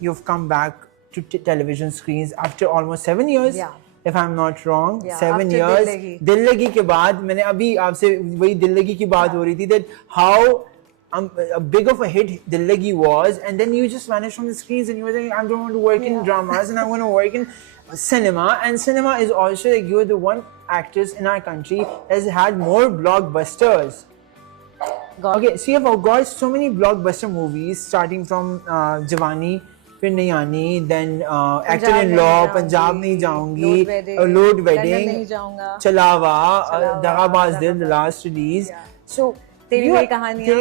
you've come back to television screens after almost 7 years. Yeah. If I'm not wrong, Yeah, 7 after years. दिल लगी के बाद मैंने अभी आपसे वही दिल लगी की बात हो रही थी that how big of a hit Dil Lagi was, and then you just vanished from the screens and you were saying I don't want to work in dramas and I want to work in cinema. And cinema is also like you're the one actress in our country has had more blockbusters. Okay, so you have got so many blockbuster movies starting from Jawani, फिर नहीं आनी, then Actor in Law, Punjab नहीं जाऊंगी, Load Wedding, चलावा, दगाबाज दिल, the last release. So तेरी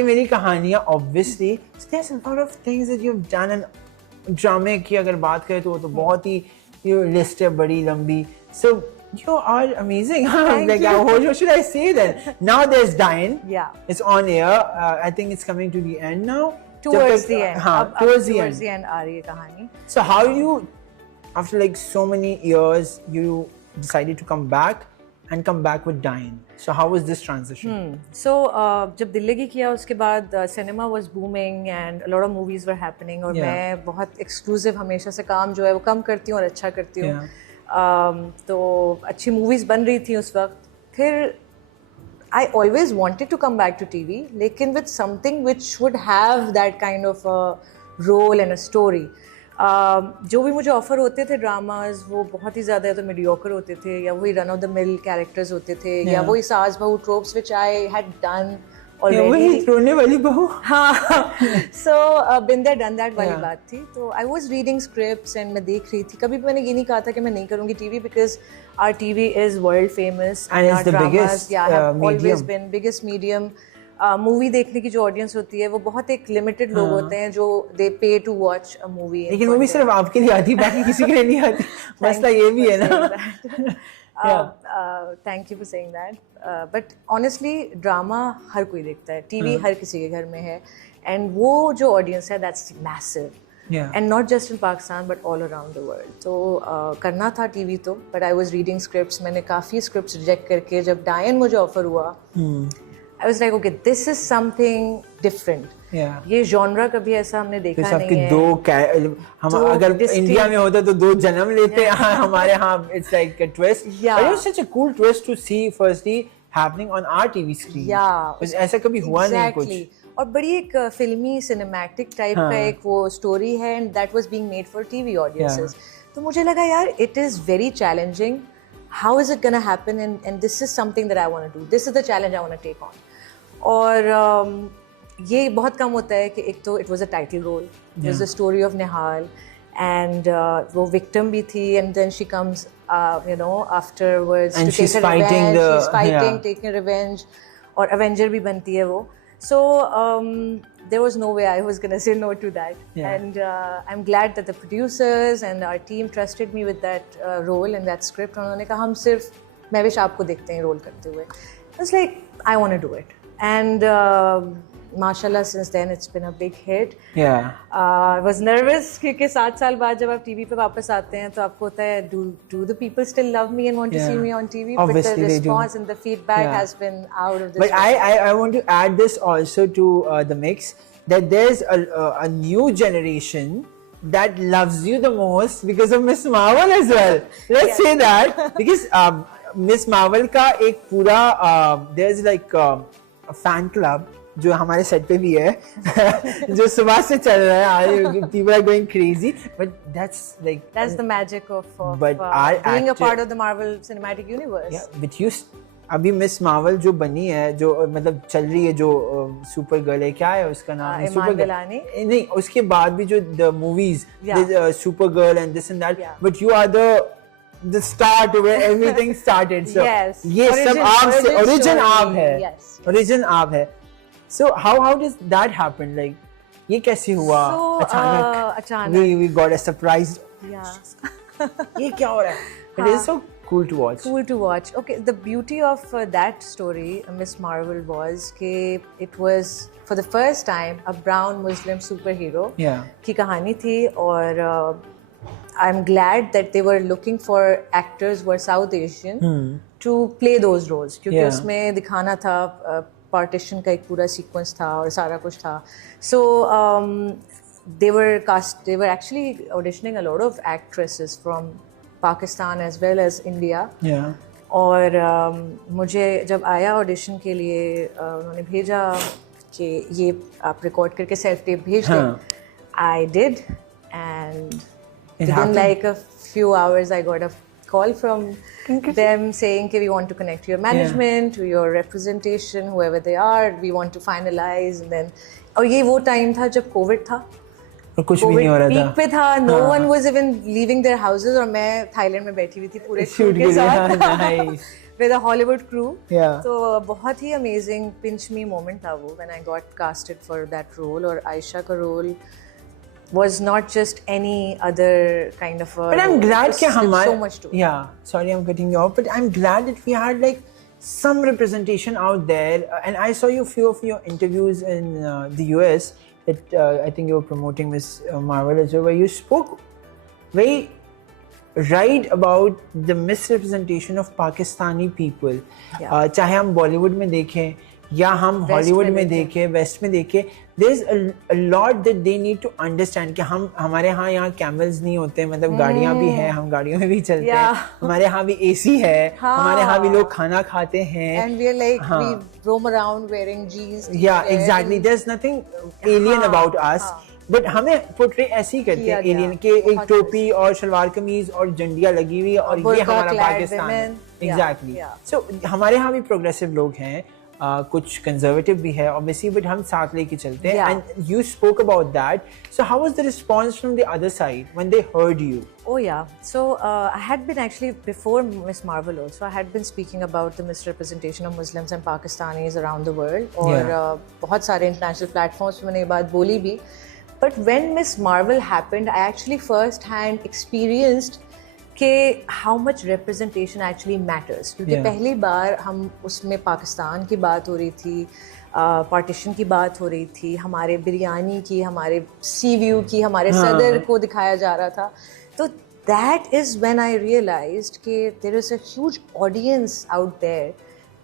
मेरी कहानियाँ obviously. So there's a lot of things that you've done, and ड्रामे की अगर बात करें तो वो तो बहुत ही लिस्ट है बड़ी लंबी. So you are amazing. Like, what should I say then? Now there's Diane. Yeah. It's on air. I think it's coming to the end now. Towards the end. Towards the end आ रही है कहानी. So how you, after like so many years, you decided to come back and come back with Diane. So how was this transition? So जब दिल लगी किया उसके बाद cinema was booming and a lot of movies were happening और मैं बहुत exclusive हमेशा से काम जो है वो कम करती हूँ और अच्छा करती हूँ. तो अच्छी movies बन रही थी उस वक्त. फिर I always wanted to come back to TV, लेकिन with something which would have that kind of a role and a story. जो भी मुझे ऑफर होते थे ड्रामाज वो बहुत ही ज़्यादा या तो मीडियोकर होते थे या वही run of the mill characters होते थे या वही सास बहू tropes which I had done already. वही रोने वाली बहू. हाँ. So been there done that वाली बात थी. तो I was reading scripts and मैं देख रही थी. कभी भी मैंने ये नहीं कहा था कि मैं नहीं करूँगी TV because our TV is world famous and it's the biggest have medium. Always been biggest medium. Movie देखने की जो ऑडियंस होती है वो बहुत एक लिमिटेड लोग होते हैं जो दे पे टू वॉच अ मूवी. लेकिन वो भी सिर्फ आपके लिए आती, बाकी किसी के लिए नहीं आती. मसला ये भी है ना. Thank you for saying that. But honestly, drama हर कोई देखता है, टीवी हर किसी के घर में है, and वो जो ऑडियंस है that's massive. And not just in Pakistan but all around the world. तो करना था टीवी तो, but I was reading scripts. मैंने काफ़ी scripts reject करके जब डायन मुझे ऑफर हुआ, I was like, okay, this is something different. ये genre कभी ऐसा हमने देखा नहीं है. दो हम अगर इंडिया में होता तो दो जन्म लेते हैं. हमारे यहाँ it's like a twist. But it was such a cool twist to see firstly happening on our TV screen. ऐसा कभी हुआ नहीं कुछ. और बड़ी एक फिल्मी सिनेमैटिक टाइप का एक वो स्टोरी है and that was being made for TV audiences. तो मुझे लगा यार it is very challenging. How is it gonna happen and this is something that I want to do. This is the challenge I want to take on. और ये बहुत कम होता है कि एक तो it was a title role. It was the story of Nihal and वो victim भी थी and then she comes you know afterwards and to take her revenge. She's fighting, taking revenge और Avenger भी बनती है वो. So there was no way I was gonna say no to that. And I'm glad that the producers and our team trusted me with that role and that script. उन्होंने कहा हम सिर्फ महविश आपको देखते हैं रोल करते हुए. I was like, I want to do it. And mashallah since then it's been a big hit. I was nervous क्योंकि 7 साल बाद जब आप टीवी पे वापस आते हैं तो आपको होता है do the people still love me and want to see me on TV? Obviously but the response and the feedback has been out of this. But I want to add this also to the mix that there's a new generation that loves you the most because of Miss Marvel as well. Let's say that because Miss Marvel का एक पूरा there's like a fan club जो हमारे set पे भी है जो सुबह से चल रहा है. People are going crazy, but that's the magic of being a part of the Marvel Cinematic Universe. But you अभी मिस मार्वल जो बनी है जो मतलब चल रही है जो सुपर गर्ल है, क्या है उसका नाम? सुपर गर्ल नहीं, उसके बाद भी जो the movies Supergirl and this and that, but you are the start where everything started. So ये सब आप से origin आप है. Origin आप है. So how does that happen? Like ये कैसे हुआ? अचानक we got a surprise. ये क्या हो रहा है? It is so cool to watch. Okay, the beauty of that story, Miss Marvel, was that it was for the first time a brown Muslim superhero की कहानी थी और I'm glad that they were looking for actors who were South Asian to play those roles क्योंकि उसमें दिखाना था partition का एक पूरा sequence था और सारा कुछ था. So they were actually auditioning a lot of actresses from Pakistan as well as India. Yeah. और मुझे जब आया ऑडिशन के लिए उन्होंने भेजा कि ये आप रिकॉर्ड करके सेल्फ टेप भेज दें. I did, and within like a few hours I got a call from them saying कि we want to connect to your management, to your representation, whoever they are, we want to finalize. And then और ये वो time था जब Covid था और कुछ भी नहीं हो रहा था, पीक पे था. No one was even leaving their houses और मैं थाईलैंड में बैठी हुई थी पूरे क्रू के साथ with a Hollywood crew. तो बहुत ही amazing pinch me moment था वो when I got casted for that role. और आयशा का role was not just any other kind of a but I'm glad कि हमारे so much to it. Yeah, sorry I'm cutting you off, but I'm glad that we had like some representation out there. And I saw you few of your interviews in the US that I think you were promoting Miss Marvel as well, where you spoke very right about the misrepresentation of Pakistani people. चाहे हम बॉलीवुड में देखें या हम Hollywood में देखें, waste में देखें, there's a lot that they need to understand कि हमारे यहाँ कैमल्स नहीं होते, मतलब गाड़ियाँ भी हैं, हम गाड़ियों में भी चलते हैं, हमारे यहाँ भी AC है, हमारे यहाँ भी लोग खाना खाते हैं, and we are like we roam around wearing jeans. Yeah, exactly. There's nothing alien about us. But हमें पोर्ट्रे ऐसे ही करते हैं एलियन के, एक टोपी और शलवार कमीज और झंडियाँ लगी हुई और ये हमारा पाकिस्तान है. एग्जैक्टली. सो हमारे यहाँ भी प्रोग्रेसिव लोग हैं, कुछ कंजर्वेटिव भी है ऑब्वियसली, बट हम साथ लेके चलते हैं. And you spoke about that. So how was the response from the other side when they heard you? Oh yeah, so I had been actually before Miss Marvel also I had been speaking about the misrepresentation of Muslims and Pakistanis around the world. और बहुत सारे international platforms पे मैंने ये बात बोली भी. But when Miss Marvel happened, I actually first hand experienced कि how much representation actually matters. क्योंकि पहली बार हम उसमें पाकिस्तान की बात हो रही थी, पार्टीशन की बात हो रही थी, हमारे बिरयानी की, हमारे सी व्यू की, हमारे सदर को दिखाया जा रहा था. तो that is when I realized कि there is a huge audience out there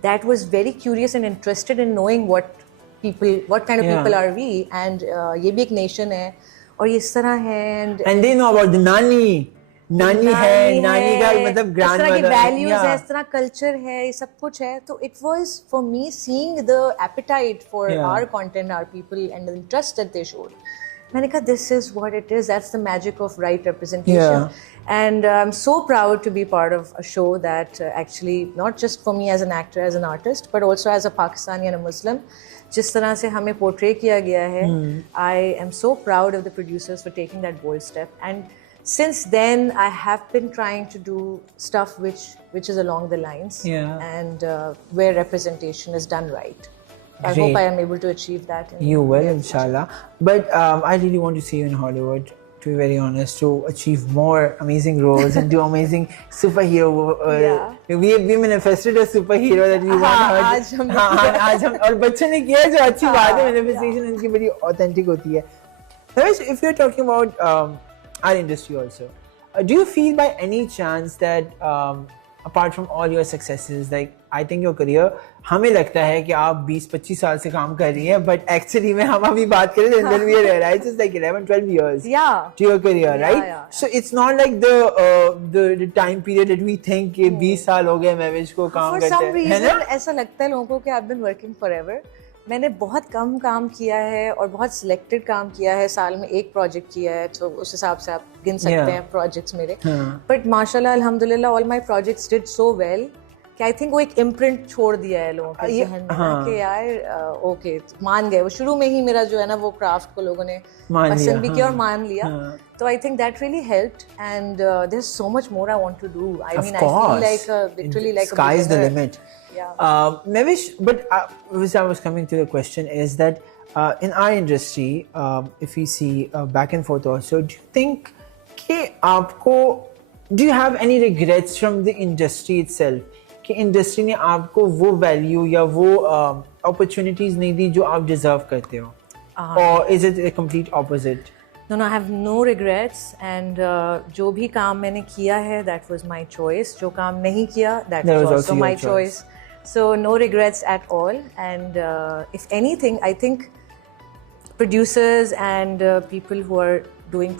that was very curious and interested in knowing what kind of people are we, and ये भी एक nation है और ये इस तरह है, and they know about the नानी है, नानी का मतलब grandmother, इस तरह की values है, इस तरह culture है, ये सब कुछ है. तो it was for me seeing the appetite for our content, our people, and the interest that they showed. मैंने कहा this is what it is. That's the magic of right representation. And I'm so proud to be part of a show that actually not just for me as an actor, as an artist, but also as a Pakistani and a Muslim, जिस तरह से हमें portray किया गया है. I am so proud of the producers for taking that bold step. And since then, I have been trying to do stuff which is along the lines, and where representation is done right. I hope I am able to achieve that. You will, inshallah. But I really want to see you in Hollywood, to be very honest, to achieve more amazing roles and do amazing superhero. We manifested a superhero that we want. आज हम और बच्चों ने किया, जो अच्छी बात है. Manifestation इनकी बड़ी authentic होती है. If you're talking about our industry also, do you feel by any chance that apart from all your successes, like I think your career, हमें लगता है कि आप 20-25 साल से काम कर रही हैं, but actually में हम अभी बात करें then we realize it's like 11-12 years to your career, right? So it's not like the time period that we think कि 20 साल हो गए मैविश को काम करते हैं. For some reason ऐसा लगता है लोगों को कि I've been working forever. मैंने बहुत कम काम किया है और बहुत सिलेक्टेड काम किया है, साल में एक प्रोजेक्ट किया है, तो उस हिसाब से आप गिन सकते हैं प्रोजेक्ट्स मेरे. बट माशाल्लाह अल्हम्दुलिल्लाह all my projects did so well कि आई थिंक वो एक इम्प्रिंट छोड़ दिया है लोगों के जहन में कि यार ओके मान गए. वो शुरू में ही मेरा जो है ना वो क्राफ्ट को लोगों ने पसंद भी किया और मान लिया. तो I think that really helped, and there is so much more I want to do. I mean I feel like literally like sky is the limit. Mavish, but which I was coming to the question is that in our industry, if we see back and forth also, do you think कि आपको, do you have any regrets from the industry itself कि industry ने आपको वो value या वो opportunities नहीं दी जो आप deserve करते हो, or is it a complete opposite? No, I have no regrets, and जो भी काम मैंने किया है that was my choice. जो काम नहीं किया that was also my choice. So no regrets at all. And if anything, I think producers and people who are doing